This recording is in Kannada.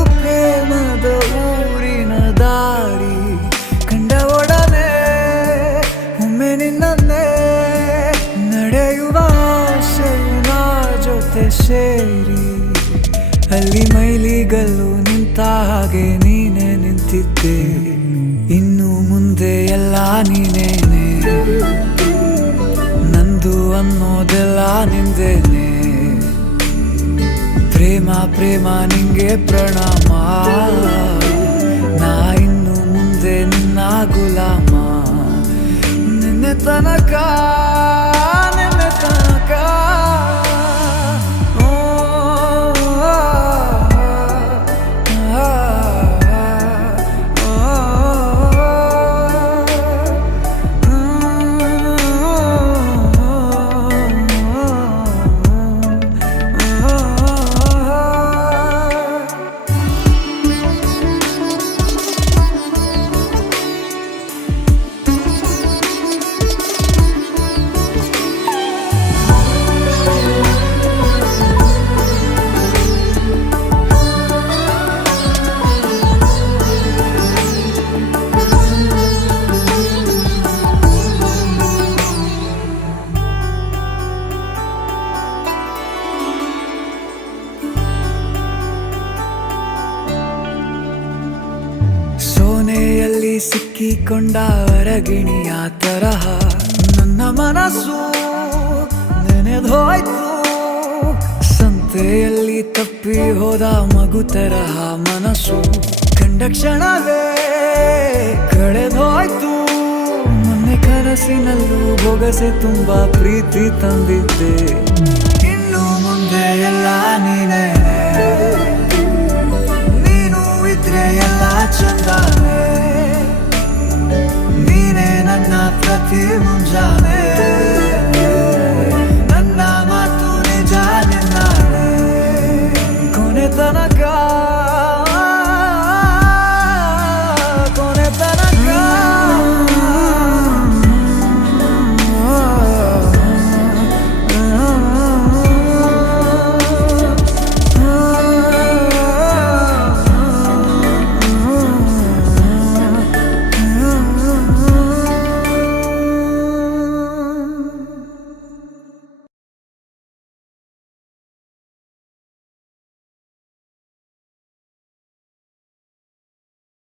ಇದು ಪ್ರೇಮದ ಊರಿನ ದಾರಿ ಕಂಡ ಒಡನೆ ಒಮ್ಮೆ ನಿನ್ನನ್ನೇ ನಡೆಯುವ ಆಸೆಯ ಜೊತೆ ಸೇರಿ ಅಲ್ಲಿ ಮೈಲಿಗಲ್ಲು ನಿಂತ ಹಾಗೆ ನೀನೆ ನಿಂತಿದ್ದೆ ಇನ್ನು ಮುಂದೆ ಎಲ್ಲ ನೀನೇನೆ ನಂದು ಅನ್ನೋದೆಲ್ಲ ನಿಂದೇನೆ ಪ್ರೇಮ ಪ್ರೇಮ ನಿಂಗೆ ಪ್ರಣಾಮ ನಾ ಇನ್ನು ಮುಂದೆ ನಿನ್ನ ಗುಲಾಮ ನಿನ್ನೆ ತನಕ ನಿನ್ನೆ ತನಕ ಸೋನೆಯಲ್ಲಿ ಸಿಕ್ಕಿಕೊಂಡ ಅರಗಿಣಿಯ ತರಹ ನನ್ನ ಮನಸ್ಸು ನೆನೆದೋಯ್ತು ಸಂತೆಯಲ್ಲಿ ತಪ್ಪಿ ಹೋದ ಮಗು ತರಹ ಮನಸ್ಸು ಕಂಡ ಕ್ಷಣವೇ ಕಳೆದೋಯ್ತು ಮೊನ್ನೆ ಕನಸಿನಲ್ಲೂ ಬೊಗಸೆ ತುಂಬಾ ಪ್ರೀತಿ ತಂದಿದ್ದೆ ಇನ್ನು ಮುಂದೆ ಎಲ್ಲ ನೀನೇ ಎಲ್ಲ ಚಂದಾನೆ ನೀನೇ ನನ್ನ ಪ್ರತಿ ಮುಂಜಾನೆ